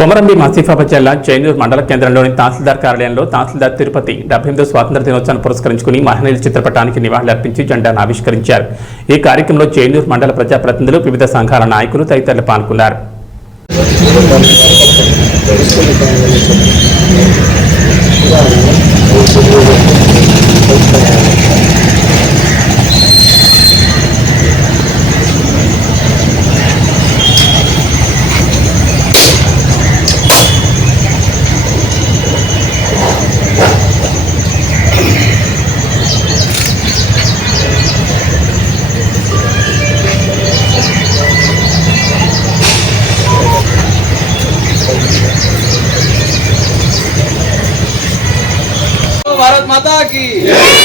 కొమరంభీం ఆసిఫాబాద్ జిల్లా చైనూర్ మండల కేంద్రంలోని తహసీల్దార్ కార్యాలయంలో తహసీల్దార్ తిరుపతి 78వ స్వాతంత్ర దినోత్సవాన్ని పురస్కరించుకుని మహనీయుల చిత్రపటానికి నివాళులర్పించి జెండాను ఆవిష్కరించారు. ఈ కార్యక్రమంలో చైనూర్ మండల ప్రజాప్రతినిధులు, వివిధ సంఘాల నాయకులు తదితరులు పాల్గొన్నారు. भारत माता की जय।